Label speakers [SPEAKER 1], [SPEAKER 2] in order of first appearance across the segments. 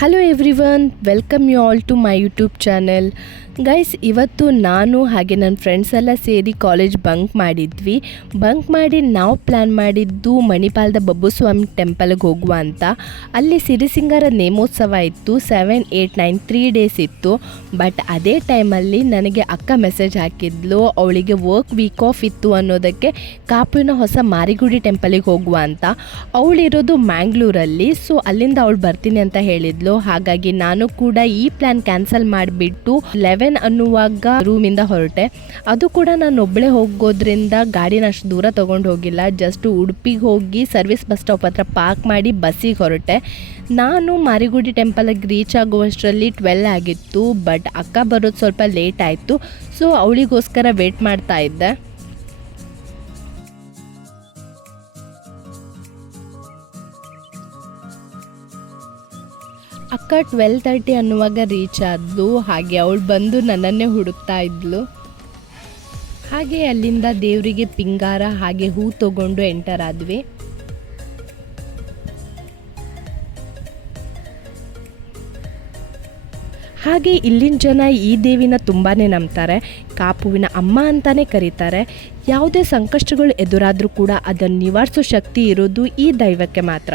[SPEAKER 1] Hello everyone, welcome you all to my YouTube channel. Guys ಇವತ್ತು ನಾನು ಹಾಗೆ ನನ್ನ ಫ್ರೆಂಡ್ಸ್ ಎಲ್ಲ ಸೇರಿ ಕಾಲೇಜ್ ಬಂಕ್ ಮಾಡಿದ್ವಿ. ಬಂಕ್ ಮಾಡಿ ನಾವು ಪ್ಲ್ಯಾನ್ ಮಾಡಿದ್ದು ಮಣಿಪಾಲದ ಬಬ್ಬುಸ್ವಾಮಿ ಟೆಂಪಲ್ಗೆ ಹೋಗುವ ಅಂತ. ಅಲ್ಲಿ ಸಿರಿಸಿಂಗರ ನೇಮೋತ್ಸವ ಇತ್ತು seven eight nine three days ಇತ್ತು. ಬಟ್ ಅದೇ ಟೈಮಲ್ಲಿ ನನಗೆ ಅಕ್ಕ ಮೆಸೇಜ್ ಹಾಕಿದ್ಲು, ಅವಳಿಗೆ ವರ್ಕ್ ವೀಕ್ ಆಫ್ ಇತ್ತು ಅನ್ನೋದಕ್ಕೆ ಕಾಪುವಿನ ಹೊಸ ಮಾರಿಗುಡಿ ಟೆಂಪಲಿಗೆ ಹೋಗುವ ಅಂತ. ಅವಳಿರೋದು ಮ್ಯಾಂಗ್ಳೂರಲ್ಲಿ ಸೊ ಅಲ್ಲಿಂದ ಅವಳು ಬರ್ತೀನಿ ಅಂತ ಹೇಳಿದ್ಲು. ಹಾಗಾಗಿ ನಾನು ಕೂಡ ಈ ಪ್ಲ್ಯಾನ್ ಕ್ಯಾನ್ಸಲ್ ಮಾಡಿಬಿಟ್ಟು ಲೆವೆನ್ ಅನ್ನುವಾಗ ರೂಮಿಂದ ಹೊರಟೆ. ಅದು ಕೂಡ ನಾನು ಒಬ್ಬಳೇ ಹೋಗೋದ್ರಿಂದ ಗಾಡಿನ ಅಷ್ಟು ದೂರ ತೊಗೊಂಡು ಹೋಗಿಲ್ಲ. ಜಸ್ಟ್ ಉಡುಪಿಗೆ ಹೋಗಿ ಸರ್ವಿಸ್ ಬಸ್ ಸ್ಟಾಪ್ ಹತ್ರ ಪಾರ್ಕ್ ಮಾಡಿ ಬಸ್ಸಿಗೆ ಹೊರಟೆ. ನಾನು ಮಾರಿಗುಡಿ ಟೆಂಪಲಿಗೆ ರೀಚ್ ಆಗುವಷ್ಟರಲ್ಲಿ ಟ್ವೆಲ್ ಆಗಿತ್ತು, ಬಟ್ ಅಕ್ಕ ಬರೋದು ಸ್ವಲ್ಪ ಲೇಟ್ ಆಯಿತು. ಸೊ ಅವಳಿಗೋಸ್ಕರ ವೇಟ್ ಮಾಡ್ತಾ ಇದ್ದೆ. ಅಕ್ಕ ಟ್ವೆಲ್ ತರ್ಟಿ ಅನ್ನುವಾಗ ರೀಚ್ ಆದ್ಲು, ಹಾಗೆ ಅವಳು ಬಂದು ನನ್ನನ್ನೇ ಹುಡುಕ್ತಾ ಇದ್ಲು. ಹಾಗೆ ಅಲ್ಲಿಂದ ದೇವರಿಗೆ ಪಿಂಗಾರ, ಹಾಗೆ ಹೂ ತಗೊಂಡು ಎಂಟರ್ ಆದ್ವಿ. ಹಾಗೆ ಇಲ್ಲಿನ ಜನ ಈ ದೇವಿನ ತುಂಬಾ ನಂಬ್ತಾರೆ. ಕಾಪುವಿನ ಅಮ್ಮ ಅಂತಾನೆ ಕರೀತಾರೆ. ಯಾವುದೇ ಸಂಕಷ್ಟಗಳು ಎದುರಾದರೂ ಕೂಡ ಅದನ್ನು ನಿವಾರಿಸೋ ಶಕ್ತಿ ಇರೋದು ಈ ದೈವಕ್ಕೆ ಮಾತ್ರ.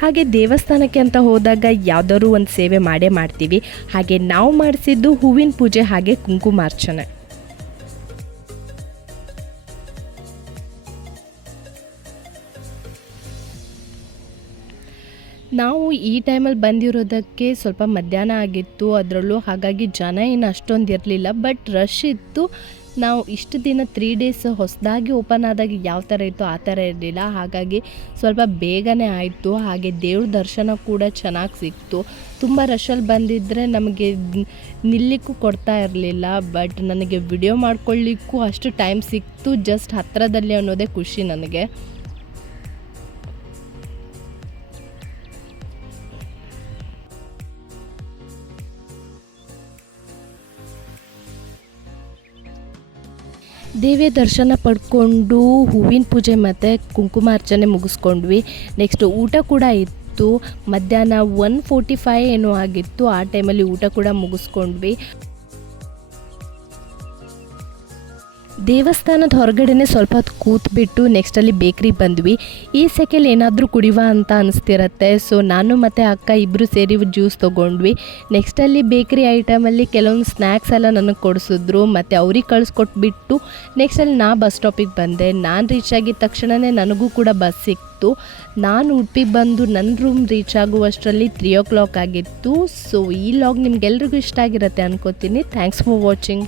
[SPEAKER 1] ಹಾಗೆ ದೇವಸ್ಥಾನಕ್ಕೆ ಅಂತ ಹೋದಾಗ ಯಾವ್ದಾದ್ರು ಒಂದು ಸೇವೆ ಮಾಡೇ ಮಾಡ್ತೀವಿ. ಹಾಗೆ ನಾವು ಮಾಡಿಸಿದ್ದು ಹೂವಿನ ಪೂಜೆ ಹಾಗೆ ಕುಂಕುಮಾರ್ಚನೆ. ನಾವು ಈ ಟೈಮಲ್ಲಿ ಬಂದಿರೋದಕ್ಕೆ ಸ್ವಲ್ಪ ಮಧ್ಯಾಹ್ನ ಆಗಿತ್ತು. ಅದರಲ್ಲೂ ಹಾಗಾಗಿ ಜನ ಏನು ಅಷ್ಟೊಂದು ಇರಲಿಲ್ಲ ಬಟ್ ರಶ್ ಇತ್ತು. ನಾವು ಇಷ್ಟು ದಿನ ತ್ರೀ ಡೇಸ್ ಹೊಸದಾಗಿ ಓಪನ್ ಆದಾಗ ಯಾವ ಥರ ಇತ್ತು, ಆ ಥರ ಇರಲಿಲ್ಲ. ಹಾಗಾಗಿ ಸ್ವಲ್ಪ ಬೇಗನೆ ಆಯಿತು. ಹಾಗೆ ದೇವ್ರ ದರ್ಶನ ಕೂಡ ಚೆನ್ನಾಗಿ ಸಿಕ್ತು. ತುಂಬ ರಶಲ್ಲಿ ಬಂದಿದ್ದರೆ ನಮಗೆ ನಿಲ್ಲಿಕ್ಕೂ ಕೊಡ್ತಾ ಇರಲಿಲ್ಲ. ಬಟ್ ನನಗೆ ವಿಡಿಯೋ ಮಾಡ್ಕೊಳ್ಳಿಕ್ಕೂ ಅಷ್ಟು ಟೈಮ್ ಸಿಕ್ತು. ಜಸ್ಟ್ ಹತ್ತಿರದಲ್ಲಿ ಅನ್ನೋದೇ ಖುಷಿ ನನಗೆ. ದೇವಿಯ ದರ್ಶನ ಪಡ್ಕೊಂಡು ಹೂವಿನ ಪೂಜೆ ಮತ್ತು ಕುಂಕುಮಾರ್ಚನೆ ಮುಗಿಸ್ಕೊಂಡ್ವಿ. ನೆಕ್ಸ್ಟ್ ಊಟ ಕೂಡ ಇತ್ತು. ಮಧ್ಯಾಹ್ನ ಒನ್ ಫೋರ್ಟಿ ಫೈವ್ ಏನೋ ಆಗಿತ್ತು. ಆ ಟೈಮಲ್ಲಿ ಊಟ ಕೂಡ ಮುಗಿಸ್ಕೊಂಡ್ವಿ. ದೇವಸ್ಥಾನದ ಹೊರಗಡೆನೆ ಸ್ವಲ್ಪ ಹೊತ್ತು ಕೂತ್ಬಿಟ್ಟು ನೆಕ್ಸ್ಟಲ್ಲಿ ಬೇಕ್ರಿ ಬಂದ್ವಿ. ಈ ಸೆಕೆಲ್ ಏನಾದರೂ ಕುಡಿವ ಅಂತ ಅನಿಸ್ತಿರತ್ತೆ. ಸೊ ನಾನು ಮತ್ತು ಅಕ್ಕ ಇಬ್ಬರು ಸೇರಿ ಜ್ಯೂಸ್ ತೊಗೊಂಡ್ವಿ. ನೆಕ್ಸ್ಟಲ್ಲಿ ಬೇಕ್ರಿ ಐಟಮಲ್ಲಿ ಕೆಲವೊಂದು ಸ್ನ್ಯಾಕ್ಸ್ ಎಲ್ಲ ನನಗೆ ಕೊಡಿಸಿದ್ರು. ಮತ್ತು ಅವ್ರಿಗೆ ಕಳಿಸ್ಕೊಟ್ಬಿಟ್ಟು ನೆಕ್ಸ್ಟಲ್ಲಿ ನಾ ಬಸ್ ಸ್ಟಾಪಿಗೆ ಬಂದೆ. ನಾನು ರೀಚ್ ಆಗಿದ ತಕ್ಷಣವೇ ನನಗೂ ಕೂಡ ಬಸ್ ಸಿಕ್ತು. ನಾನು ಉಡುಪಿಗೆ ಬಂದು ನನ್ನ ರೂಮ್ ರೀಚ್ ಆಗುವಷ್ಟರಲ್ಲಿ ತ್ರೀ ಓ ಕ್ಲಾಕ್ ಆಗಿತ್ತು. ಸೊ ಈ ಲಾಗ್ ನಿಮ್ಗೆಲ್ರಿಗೂ ಇಷ್ಟ ಆಗಿರುತ್ತೆ ಅನ್ಕೋತೀನಿ. Thanks for watching